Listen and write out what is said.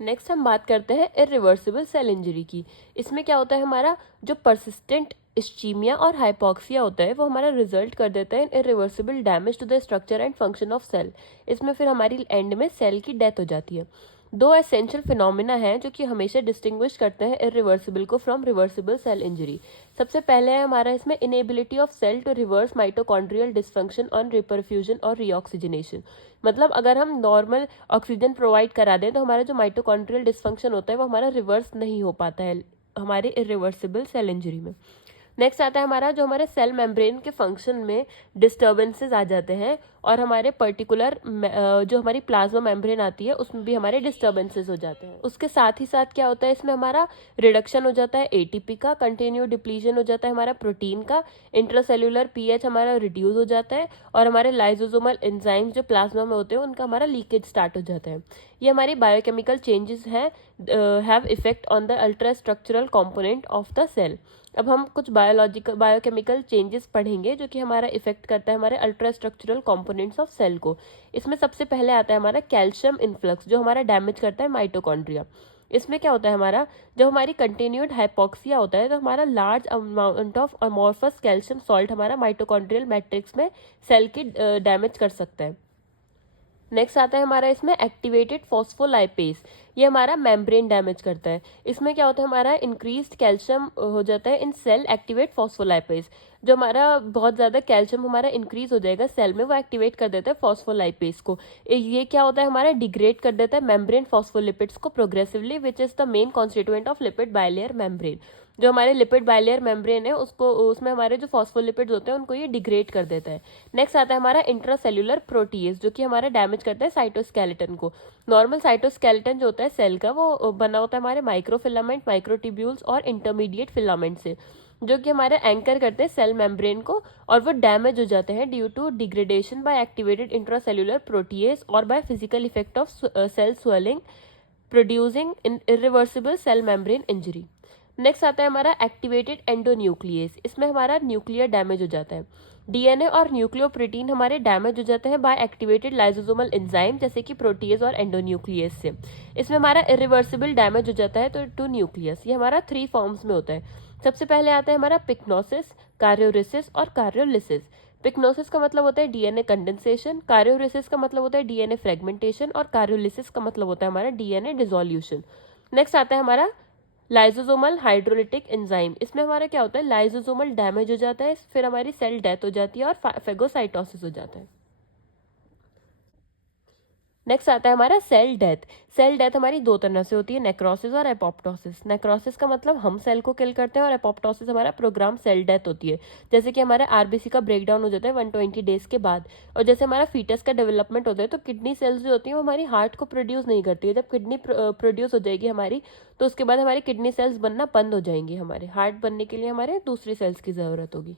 Next हम बात करते हैं इरिवर्सिबल सेल इंजरी की। इसमें क्या होता है, हमारा जो परसिस्टेंट इस्चीमिया और हाइपॉक्सिया होता है वो हमारा रिजल्ट कर देता है in irreversible damage to the structure and function of cell. इसमें फिर हमारी एंड में सेल की डेथ हो जाती है। दो एसेंशियल फिनोमिना हैं जो कि हमेशा डिस्टिंग्विश करते हैं इरिवर्सिबल को फ्रॉम रिवर्सिबल सेल इंजरी। सबसे पहले है हमारा इसमें inability of cell to reverse mitochondrial dysfunction on reperfusion और रीऑक्सीजनेशन। मतलब अगर हम नॉर्मल ऑक्सीजन प्रोवाइड करा दें तो हमारा जो माइटोकॉन्ड्रियल डिसफंक्शन होता है वो हमारा रिवर्स नहीं हो पाता है हमारे इरिवर्सिबल सेल इंजरी में। नेक्स्ट आता है हमारा जो हमारे सेल मेम्ब्रेन के फंक्शन में डिस्टर्बेंसेस आ जाते हैं और हमारे पर्टिकुलर जो हमारी प्लाज्मा मेम्ब्रेन आती है उसमें भी हमारे डिस्टर्बेंसेस हो जाते हैं। उसके साथ ही साथ क्या होता है, इसमें हमारा रिडक्शन हो जाता है एटीपी का, कंटिन्यू डिप्लीशन हो जाता है हमारा प्रोटीन का, इंट्रासेल्यूलर पीएच हमारा रिड्यूस हो जाता है और हमारे लाइसोसोमल एंजाइम्स जो प्लाज्मा में होते हैं उनका हमारा लीकेज स्टार्ट हो जाता है। ये हमारी बायोकेमिकल चेंजेस हैं have effect on the ultra structural component of the cell. अब हम कुछ बायोकेमिकल चेंजेस पढ़ेंगे जो कि हमारा इफेक्ट करता है हमारे ultra structural components of cell को। इसमें सबसे पहले आता है हमारा कैल्शियम इन्फ्लक्स जो हमारा डैमेज करता है माइटोकॉन्ड्रिया। इसमें क्या होता है हमारा, जब हमारी कंटिन्यूड हाइपोक्सिया होता है तो हमारा large amount of amorphous calcium salt हमारा माइटोकॉन्ड्रियल मैट्रिक्स में सेल की डैमेज कर सकता है। नेक्स्ट आता है हमारा इसमें एक्टिवेटेड फॉस्फोलाइपेज, ये हमारा मेम्ब्रेन डैमेज करता है। इसमें क्या होता है, हमारा इंक्रीज्ड कैल्शियम हो जाता है इन सेल एक्टिवेट फॉस्फोलाइपेज। जो हमारा बहुत ज़्यादा कैल्शियम हमारा इंक्रीज हो जाएगा सेल में वो एक्टिवेट कर देता है फॉस्फोलाइपेज को। ये क्या होता है, हमारा डिग्रेड कर देता है मेम्ब्रेन फॉस्फोलिपिड्स को progressively, which is the main constituent of lipid bilayer membrane. जो हमारे लिपिड बाइलेयर मेम्ब्रेन है उसको, उसमें हमारे जो फॉस्फोलिपिड्स होते हैं उनको ये डिग्रेड कर देता है। नेक्स्ट आता है हमारा इंट्रासेल्यूलर प्रोटीएज जो कि हमारा डैमेज करता है साइटोस्केलेटन को। नॉर्मल साइटोस्केलेटन जो होता है सेल का वो बना होता है हमारे माइक्रोफिलामेंट, माइक्रोट्यूब्यूल्स और इंटरमीडिएट फिलामेंट से, जो कि हमारे एंकर करते हैं सेल मेम्ब्रेन को और वो डैमेज हो जाते हैं due to degradation by activated intracellular protease और by physical effect of cell swelling producing irreversible cell membrane injury. Next आता है हमारा एक्टिवेटेड एंडोन्यूक्लियस। इसमें हमारा न्यूक्लियर डैमेज हो जाता है। डीएनए और न्यूक्लियोप्रोटीन हमारे डैमेज हो जाते हैं बाय एक्टिवेटेड लाइसोसोमल एंजाइम जैसे कि प्रोटीज और एंडोन्यूक्लियस से। इसमें हमारा इरिवर्सिबल डैमेज हो जाता है टू न्यूक्लियस। ये हमारा 3 फॉर्म्स में होता है। सबसे पहले आता है हमारा पिक्नोसिस, कार्योरिसिस और कार्योलिसिस। पिक्नोसिस का मतलब होता है डीएनए कंडेंसेशन, कार्योरिसिस का मतलब होता है डीएनए फ्रेगमेंटेशन और कार्योलिसिस का मतलब होता है हमारा डीएनए डिसोल्यूशन। नेक्स्ट आता है हमारा लाइसोसोमल हाइड्रोलिटिक एंजाइम। इसमें हमारा क्या होता है, लाइसोसोमल डैमेज हो जाता है, फिर हमारी सेल डेथ हो जाती है और फेगोसाइटोसिस हो जाता है। नेक्स्ट आता है हमारा सेल डेथ। सेल डेथ हमारी 2 तरह से होती है, नेक्रोसिस और एपोप्टोसिस। नेक्रोसिस का मतलब हम सेल को किल करते हैं और एपोप्टोसिस हमारा प्रोग्राम सेल डेथ होती है। जैसे कि हमारे आरबीसी का ब्रेकडाउन हो जाता है 120 डेज के बाद। और जैसे हमारा फीटस का डेवलपमेंट होता है तो किडनी सेल्स जो होती हैं वो हमारी हार्ट को प्रोड्यूस नहीं करती है। जब किडनी प्रोड्यूस हो जाएगी हमारी तो उसके बाद हमारी किडनी सेल्स बनना बंद हो जाएंगी। हमारे हार्ट बनने के लिए हमारे दूसरी सेल्स की ज़रूरत होगी।